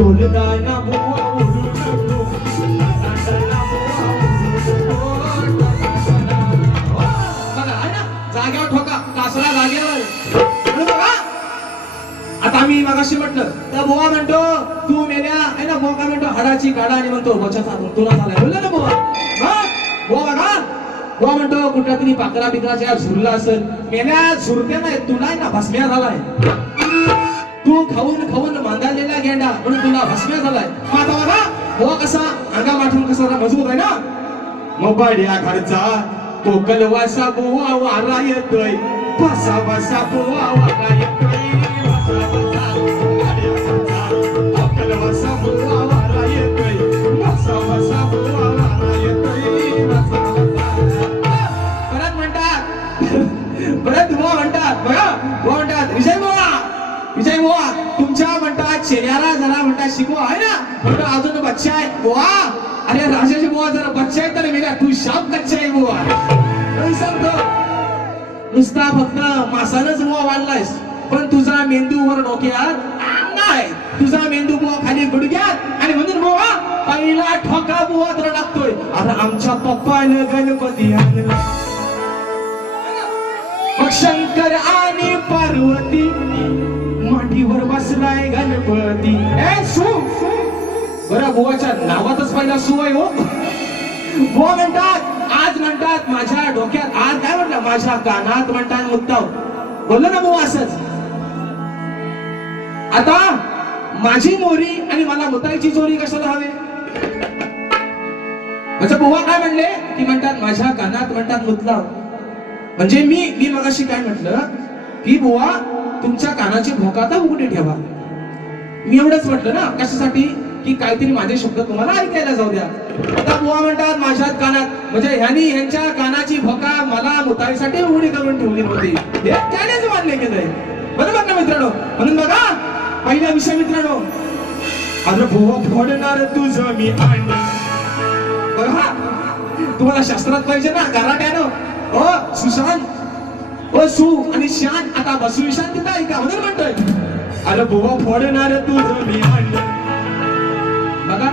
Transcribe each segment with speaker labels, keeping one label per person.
Speaker 1: गोलदाना बुवा उडू नको बघा आहे ना? जाग्यावर ठोका. कासरा जाग्यावर आणि बघा. आता आम्ही मगाशी म्हटलं त्या बुवा म्हणतो तू मेल्या. आहे ना बुवा म्हणतो हाडाची गाडा आणि म्हणतो बचत तुला झालाय. बोलला ना बुवा. हा? बुवा बघा. बुवा म्हणतो कुठल्या तरी पाकरा बिकराच्या झुरला असेल. मेल्या झुरत्या नाही तुला आहे ना भस्म्या झालाय. तू खाऊन खाऊन मांदालेला गेंडा म्हणून तुला भस्म्या झालाय. मग आता हो कसा? अंगा माठून कसा मजबूत आहे ना? मग घरचा कोकल वासा बोवा वारा येतोय. बसा बसा बोवा वारा येतोय. कोकल वासा बुवा वारा येतोय. वारा येतोय. परत म्हणतात परत बुवा म्हणतात बघा बुवा म्हणतात विजय वा तुमच्या म्हणतात शेण्याला जरा म्हणतात शिकवा. आहे ना? म्हणतो अजून बच्चा आहे. बुवा. अरे राजाची बुवा जरा बच्चा आहे तर मेल्या तू शाम कच्चा आहे बुवा. सांगतो. नुसता फक्त मासानच बुवा वाढलायस. पण तुझा मेंदू वर डोक्यात नाही तुझा मेंदू बुवा खाली गुडघ्यात. आणि म्हणून बुवा पहिला ठोका बुवा तर टाकतोय अरे आमच्या पप्पानं गणपती आणला. शंकर आणि पार्वती. मांडीवर बसलाय गणपती. ए सु! बरं बुवाच्या नावातच पहिला सु आहे हो. बुवा म्हणतात आज म्हणतात माझ्या डोक्यात आज काय म्हणतात माझ्या कानात म्हणतात मुक्ताव बोललो ना बुवा असंच. आता माझी मोरी आणि मला मुताईची चोरी कशाला हवे? म्हणजे बुवा काय म्हणले? की म्हणतात माझ्या कानात म्हणतात मुतलाव म्हणजे मी मी मगाशी काय म्हटलं? की बुवा तुमच्या कानाची भोकाता उघडी ठेवा. मी एवढंच म्हटलं ना कशासाठी? की काहीतरी माझे शब्द तुम्हाला ऐकायला जाऊ द्या. आता बुवा म्हणतात माझ्या कानात म्हणजे ह्यांनी यांच्या कानाची भोका मला मुताईसाठी उघडी करून ठेवली होती. हे त्यानेच मान्य केलंय. बरोबर ना मित्रांनो? म्हणून बघा पहिला विषय मित्रांनो. अरे बुवा फोडणार तुझं मी बघा तुम्हाला शास्त्रात पाहिजे ना गराट्यानं ओ हो, सुशांत. बसू आणि शांत आता बसू विशांत तिथं ऐका म्हणून म्हणतोय. अरे बुवा फोडणार तू मी बघा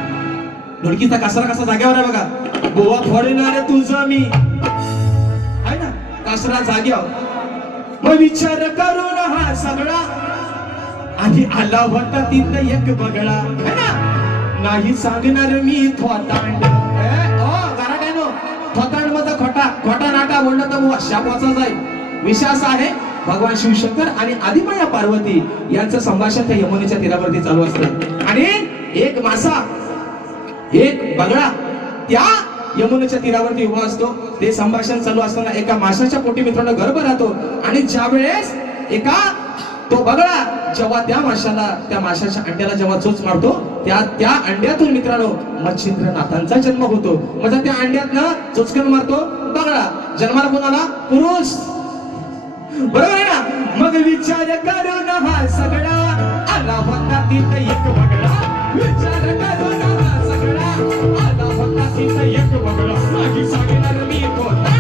Speaker 1: ढोलकीचा कासरा कसा जाग्यावर आहे बघा. बुवा फोडणार तुझं मी आहे ना? कासरा जाग्यावर मग विचार करून हा सगळा. आधी आला होता तिथं एक बगळा. है ना? नाही सांगणार मी थोतांड. थोतांडमध्ये खोटा खोटा नाटा बोलणं तर बुवा शापाचा जाईल विश्वास आहे भगवान शिवशंकर आणि आदिमाया पार्वती यांचं संभाषण त्या यमुनेच्या तीरावरती चालू असतं. आणि एक मासा एक बगळा त्या यमुनेच्या तीरावरती उभा असतो. ते संभाषण चालू असताना एका माशाच्या पोटी मित्रांनो गर्भ राहतो. आणि ज्या वेळेस एका तो बगळा जेव्हा त्या माशाला त्या माशाच्या अंड्याला जेव्हा चोच मारतो त्या त्या अंड्यातून मित्रांनो मच्छिंद्रनाथांचा जन्म होतो. म्हणजे त्या अंड्यातनं चोचकन मारतो बगळा. जन्माला कोणाला? पुरुष. बरोबर आहे ना? मग विचार करून हा सगळा आला होता तिथे एक बगळा विचार करून हा सगळा आला होता तिथे एक बगळा नाही सांगणार मी कोणता?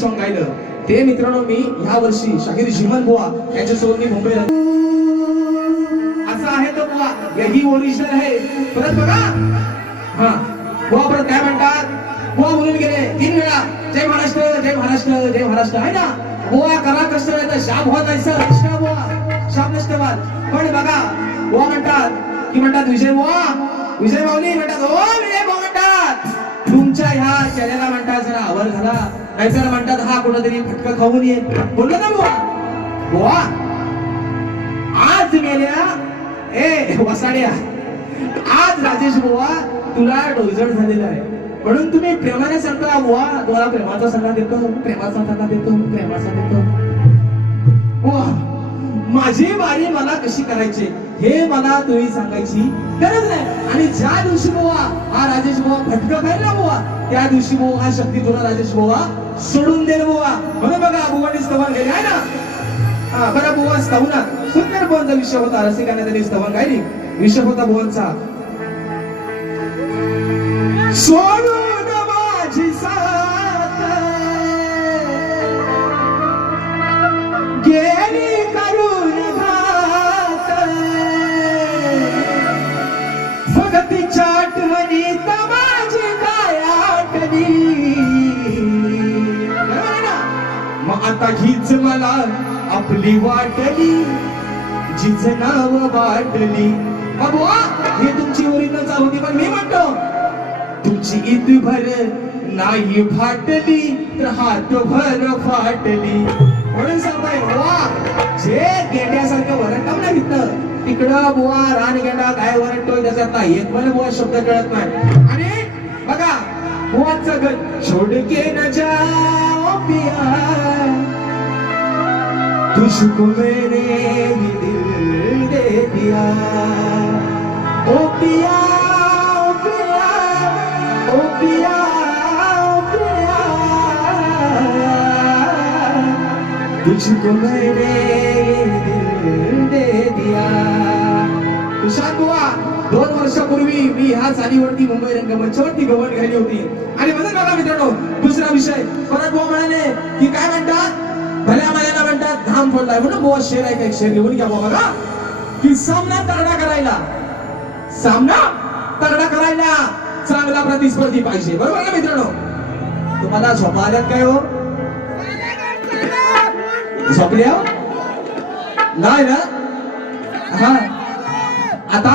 Speaker 1: सॉन्ग गायलं. ते मित्रांनो मी ह्या वर्षी शाहीर जिमन बुवा यांच्यासोबत मी मुंबईला असा आहे तो बुवा ही ओरिजिनल आहे. परत बघा. हा. बुवा परत काय म्हणतात? बुवा बोलून गेले. तीन वेळा. जय महाराष्ट्र जय महाराष्ट्र जय महाराष्ट्र. आहे ना? बुवा करा कष्ट नाही तर शाप होत नाही सर. कृष्ण बुवा. शाप नसतेवाद पण बघा बुवा म्हणतात की म्हणतात विजय बुवा विजय माऊली म्हणतात ओ विजय बुवा म्हणतात. तुमच्या ह्या चेहऱ्याला म्हणतात जरा आवर घाला. नाहीतर म्हणतात हा कुठंतरी फटका खाऊन ये. बोललो ना बुवा. बुवा आज मेल्या ए वसाड्या. आज राजेश बुवा तुला डोलजड झालेला आहे. म्हणून तुम्ही प्रेमाने सांगता बुवा तुम्हाला प्रेमाचा सल्ला देतो प्रेमाचा सल्ला देतो प्रेमाचा देतो. बुवा माझी बारी मला कशी करायची? हे मला तुम्ही सांगायची गरज नाही. आणि ज्या दिवशी बुवा हा राजेश बुवा फटका खाईल ना बुवा त्या दिवशी बुवा हा शक्ती तुला राजेश बोवा सोडून दे बोवा म्हणून बघा बुवानी स्तवन गेले आहे ना? हा, बरं बुवा स्तवना सुंदर बुवांचा विषय होता रसिकाने त्यांनी स्तवन गायली विषय होता बुवांचा. सोडून माझी साथ. गेली करून घात. भगतीच्या आठवणीत माझी आता हीच मला आपली वाटली जिच नाव वाटली. अबुवा हे तुमची ओरिजिनल चालू होती पण मी म्हणतो तुमची ईद भर नाही फाटली तर हात भर फाटली. म्हणून सांगताय वा जे गेंड्यासारखं वरंटाव ना तिथं तिकडं बुवा रान गेंडा काय वरंटोय त्याच्यात नाही. एक पण बुवा शब्द कळत नाही. आणि बघा बुवाचं गण छोडके न तुझको मैंने ही दिल दे दिया ओ पिया ओ पिया ओ पिया ओ पिया तुझको मैंने ही दिल दे दिया तुषार बुवा दोन वर्षापूर्वी मी ह्या चालीवरती मुंबई रंगमंचावरती गवण घाली होती आणि म्हणून बघा मित्रांनो दुसरा विषय परत बुवा म्हणाले की काय म्हणतात भल्या मायाला म्हणतात म्हणून बोवा शेर आहे का एक शेर लिहून घ्या बघा. की सामना तगडा करायला. सामना तगडा करायला चांगला प्रतिस्पर्धी पाहिजे. बरोबर ना मित्रांनो? तुम्हाला झोपा आल्यात काय हो? झोपले हो? नाही ना? हा. आता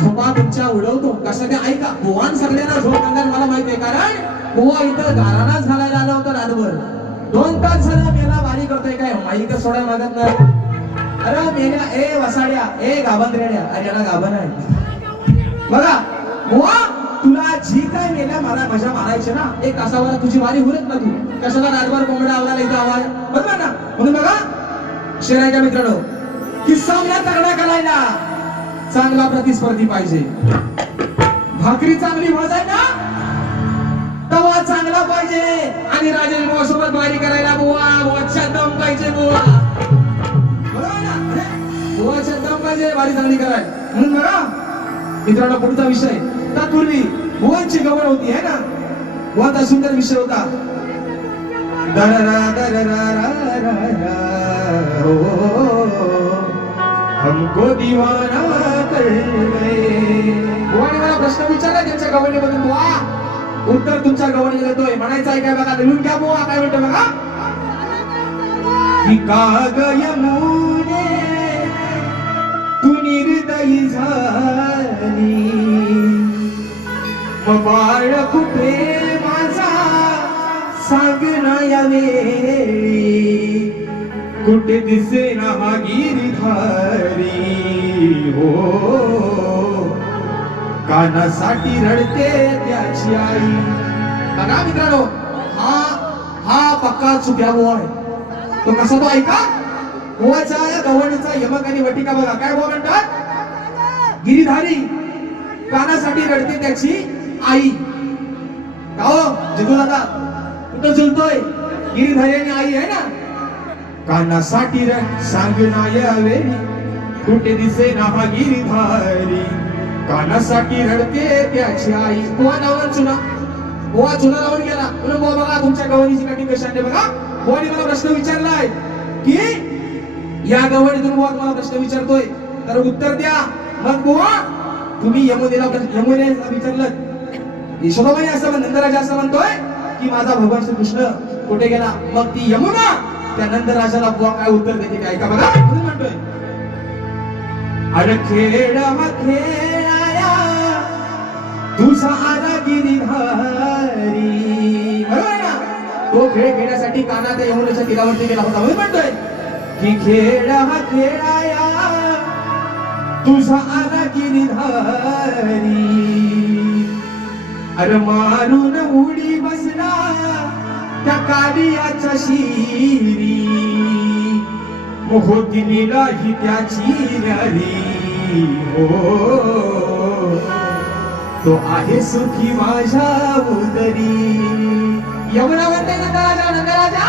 Speaker 1: झोपा तुमच्या उडवतो. कसं ते ऐका भुवान सगळ्यांना झोप मला माहितीये कारण भुवा इथं गाराणा घालायला आला होता रातभर. दोन तास झालं मेला बारी करतोय काय? माईक सोडाय मागत नाही. अरे मेल्या ए वसाड्या ए गाभंद्रेड्या. अरे याला गाभा आहे. बघा बुवा तुला जी काय मेल्या मला मजा मारायची ना एक तासावर तुझी वारी होत ना तू. कशाला रातभर कोंबडा आवला इथं आवाज? बरोबर ना? म्हणून बघा शेरायच्या मित्रांनो किस्सामला तगडा करायला चांगला प्रतिस्पर्धी पाहिजे. भाकरी चांगली भाजाय ना तवा चांगला पाहिजे. आणि राजेश बुवा सोबत बारी करायला बुवा बुवाच्या दम पाहिजे बुवा. बरोबर ना? बुवाच्या दम पाहिजे बारी चांगली कराय. म्हणून बघा मित्रांनो पुढचा विषय. तत्पूर्वी बुवांची गवळ होती है ना? बुवाचा सुंदर विषय होता. दररा दररा हमको दीवाना कर गए बुवाने मला प्रश्न विचारला त्यांच्या गवळीमधून बुवा उत्तर तुमच्या गवळी देतोय. म्हणायचं आहे काय बघा लिहून घ्या बुवा काय म्हणतो बघा. की काग यमुने तू निर्दयी झाली? बाळ कुठे माझा? सांग ना या वेळी कुठे दिसे ना हा गिरधारी हो. कानासाठी रडते त्याची आई. बघा मित्रांनो हा हा पक्का चुक्या बुवा आहे. तो कसा तो ऐका गोवाचा या गव्हाणीचा यमक आणि वटिका बघा. काय बुवा म्हणतात? गिरीधारी. कानासाठी रडते त्याची आई. गाव हो? दादा. कुठं झुलतोय गिरीधारी आणि आई आहे ना? कानासाठी रड सांग ना कुठे दिसे ना हा गिरीधारी. कानासाठी रडते त्याची आई. बुवा नावाला चुना. बुवा चुना लावून गेला. म्हणून बो बघा तुमच्या गवळीची काठी कशी आणते बघा. कोणी मला प्रश्न विचारलाय की या गवळीतून बुवा तुम्हाला प्रश्न विचारतोय. तर उत्तर द्या. मग बुवा तुम्ही यमुनेला यमुनेला विचारलं. यशोदाबाई असं म्हण नंदराजा असं म्हणतोय की माझा भगवान श्री कृष्ण कुठे गेला? मग ती यमुना त्या नंदराजाला बुवा काय उत्तर देते काय का बघा. म्हणून म्हणतोय. अरे खेळ खेळ तुझा आला गिरीधारी बरोबर ना? तो खेळ खेळण्यासाठी काना यमुनेच्या तीरावरती गेला होता. म्हणून म्हणतोय की खेळ हा खेळाया. तुझा आला गिरीधारी अरे मारून उडी बसला त्या कालियाच्या शिरी. मोहोदिनीला ही त्याची न्यारी हो. तो आहे सुखी माझ्या उदरी यमुना म्हणते नंदराजा नंदराजा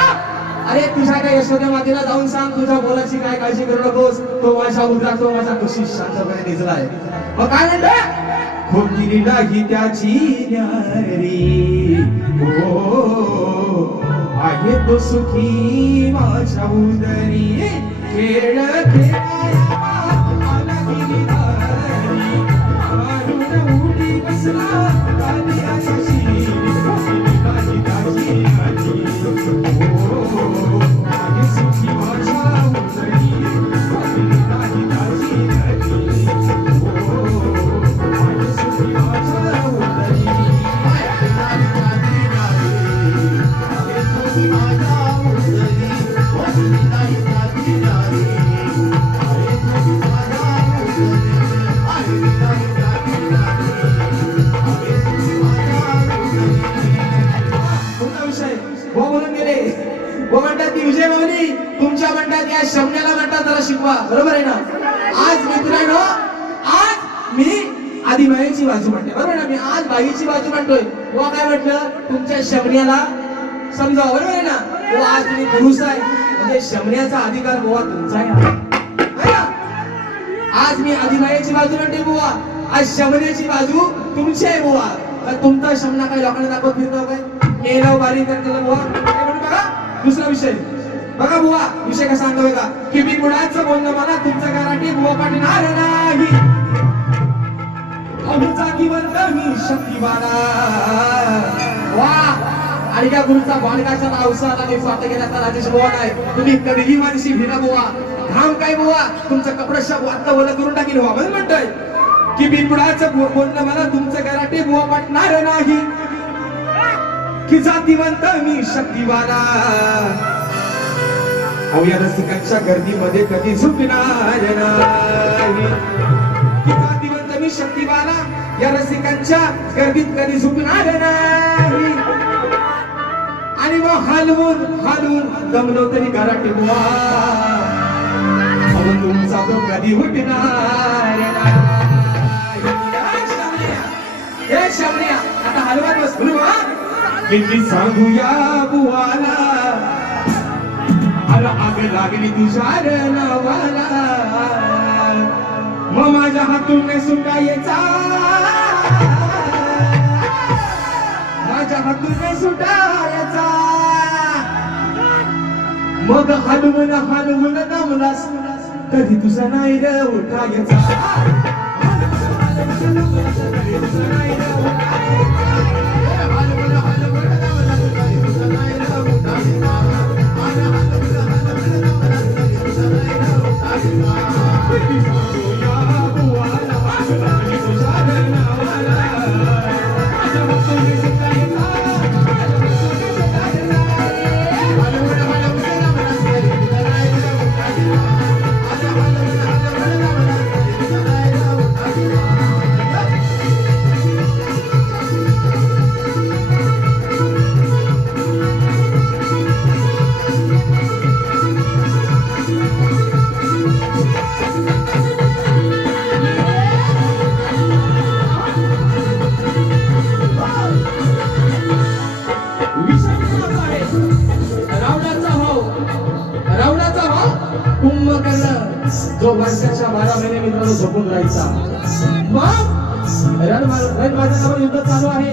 Speaker 1: अरे तुझ्या काय यशोद्या मातेला जाऊन सांग तुझ्या बोलाची काय काळजी करू नकोस. तो माझ्या उदरा तो माझ्या खुशी शांतपणे निजलाय मग काय म्हणतोय खोटी नाही त्याची न्यारी. हो आहे तो सुखी माझ्या उदरी खेळ खेळ उडी बसला कालियाच्या म्हणतात बरोबर आहे ना? आज मित्रांनो आज मी आधी बाईची बाजू म्हणते बरोबर ना? मी आज बाईची बाजू म्हणतोय व काय म्हटलं? तुमच्या शमण्याला समजा बरोबर आहे ना? व आज तुम्ही पुरुष आहे. म्हणजे शमण्याचा अधिकार गोवा तुमचा आहे. ना? आज मी अधिमायाची बाजू म्हणते बुवा. आज शमनेची बाजू तुमची आहे बुवा. तर तुमचा शमना काय लोकांना दाखवत फिरतो काय? मेलाव बारी करतो बुवा. काय म्हणू बघा? दुसरा विषय. बघा बुवा विषय कसा सांगतो का की मी कुणाचं बोलणं मला तुमचं garanti बुवा पाठणार नाही. अहुचा किवंत मी शक्तिवाना वा. आणि त्या गुरुचा बालकाच्या अवसाला मी स्वार्थ घेण्याचा राजेश बुवा नाही तुम्ही कधीही माझ्याशी भिना बुवा. घाम काय बुवा. तुमचं कपडं शब वाटतं ओलं करून टाकील बुवा म्हणून म्हणतोय. की बिपुडाचं बोलणं मला तुमचं कराटे बुवा पाठणार नाही. की जातीवंत मी शक्तिवाना या रसिकांच्या गर्दीमध्ये कधी झुकणार नाही. मी शक्तीवाला या रसिकांच्या गर्दीत कधी झुकणार नाही. आणि मग हलवून हलवून दमलो तरी घरा टिकवा तुमचा तो कधी उठणार हे शमण्या, आता हलवा बस सांगूया बुवाला. अरे लागली तुझ्या नावाला मग माझ्या हातून सुटायचा माझ्या हातून सुटायचा मग हलवून हलवून दमलास कधी तुझा नाही रे उठायचा मैदानावर युद्ध चालू आहे.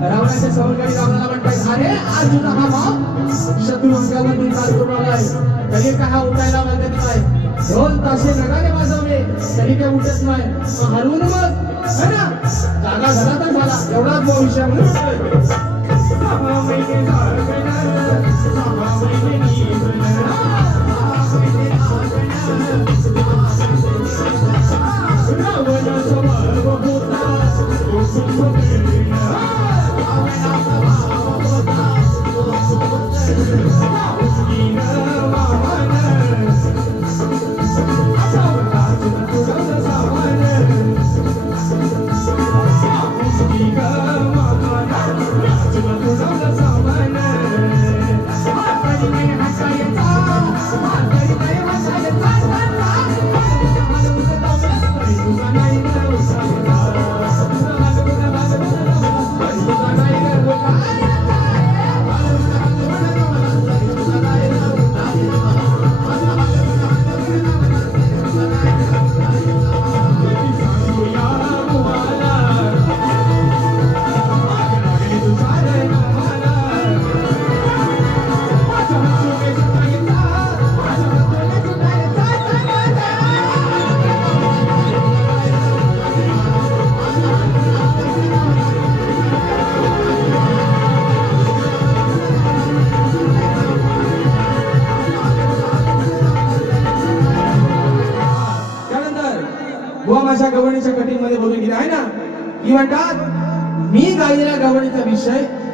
Speaker 1: रावणाच्या सवंगडी रावणाला म्हणतात अरे आज तुझा हा भाव शत्रू अंगावर तू चाल करून तरी काय हा उठायला मागत नाही? दोन ताशे नगाने वाजवले तरी काय उठत नाही. मग हरवून मग. है ना? जागा झाला तर झाला एवढाच भाऊ विषय म्हणून.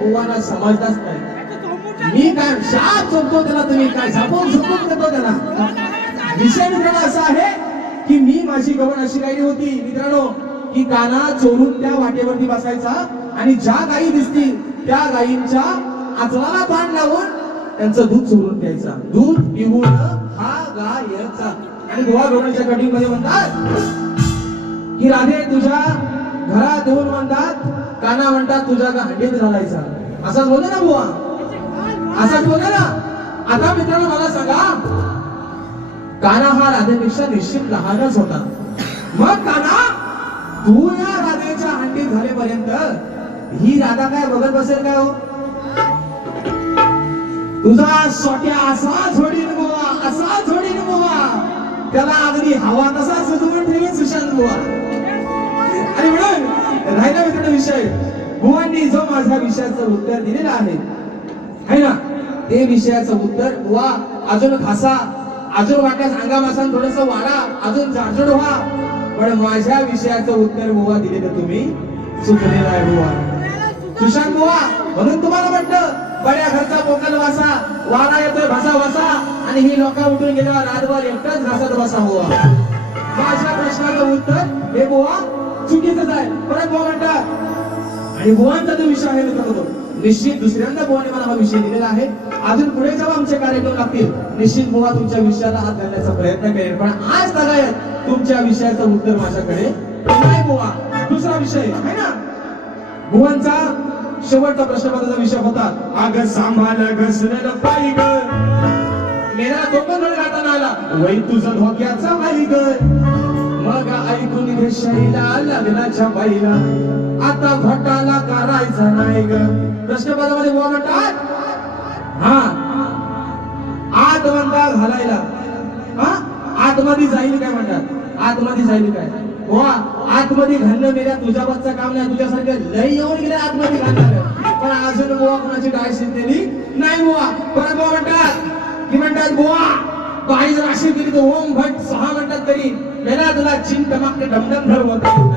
Speaker 1: विषय समजलाच समजताच नाही. मी काय शाप सोडतो त्याला तुम्ही काय झापून झोपून देतो त्याला. विषय मित्रांनो असा आहे की मी माझी गवण अशी गायली होती मित्रांनो की काना चोरून त्या वाटेवरती बसायचा आणि ज्या गायी दिसतील त्या गायींच्या आचलाला पान लावून त्यांचं दूध चोरून द्यायचा दूध पिऊन हा गायचा. आणि गोवा गवणाच्या कटिंगमध्ये म्हणतात की राधे तुझ्या घरात येऊन म्हणतात काना म्हणतात तुझ्या का हंडीत घालायचा? असाच बोलतो ना बुवा. असाच बोलतो ना. आता मित्रांनो मला सांगा. काना हा राधेपेक्षा निश्चित लहानच होता. मग काना तू या राधेच्या हंडीत घालेपर्यंत ही राधा काय बघत बसेल काय हो? तुझा सोट्या असा झोडीन बुवा असा झोडीन बुवा. त्याला अगदी हवा तसा सजवून ठेवेल सुशांत बुवा. आणि म्हणून राहिला मित्रांनो विषय? बुवांनी जो माझ्या विषयाचं उत्तर दिलेलं आहे है ना? ते विषयाचं उत्तर बुवा अजून खासा अजून वाटल्यास अंगामासान थोडस वाढा अजून जाडजूड व्हा. पण माझ्या विषयाचं उत्तर बुवा दिलेलं तुम्ही चुकलेलं आहे बुवा. सुशांत बुवा म्हणून तुम्हाला म्हटलं बड्या घरचा पोकल वासा वारा येतोय भासा वासा आणि ही लोक उठून गेल्यावर रातभर एकटाच घासत बसा बुवा. माझ्या प्रश्नाचं उत्तर हे बुवा चुकीचंच आहे. परत बुवा म्हणतात आणि बुवांचा जो विषय आहे मित्रांनो निश्चित दुसऱ्यांदा भुवाने मला हा विषय दिलेला आहे. अजून पुढे जेव्हा आमचे कार्यक्रम लागतील निश्चित भुवा तुमच्या विषयाला हात घालण्याचा प्रयत्न करेल पण आज सगळ्यात तुमच्या विषयाचं उत्तर माझ्याकडे नाही भुवा दुसरा विषय आहे ना? बुवांचा शेवटचा प्रश्नपत्राचा विषय होता अग सांभाळ घसलेलं पायी ग. मेरा तो पण गाताना आला वै तुझा धोक्याचा बाई ग ऐकून घे शैला लग्नाच्या बाईला. आता घोटाला करायचा नाही ग. प्रश्नपदामध्ये बुवा म्हणतात. हा. आत म्हणता घालायला. हा? आतमध्ये जाईल काय म्हणतात? आतमध्ये जाईल काय? बुवा आतमध्ये घालणं मेल्या तुझ्या बाजचं काम नाही तुझ्यासारखं लय येऊन गेले आतमध्ये घालणार. पण अजून बुवा कोणाची डाय शिकलेली नाही बुवा. परत बुवा म्हणतात. की म्हणतात बुवा बाई जर अशी केली तर ओम भट सहा म्हणतात तरी मेला तुला चिंत मागते डमडम ठरवत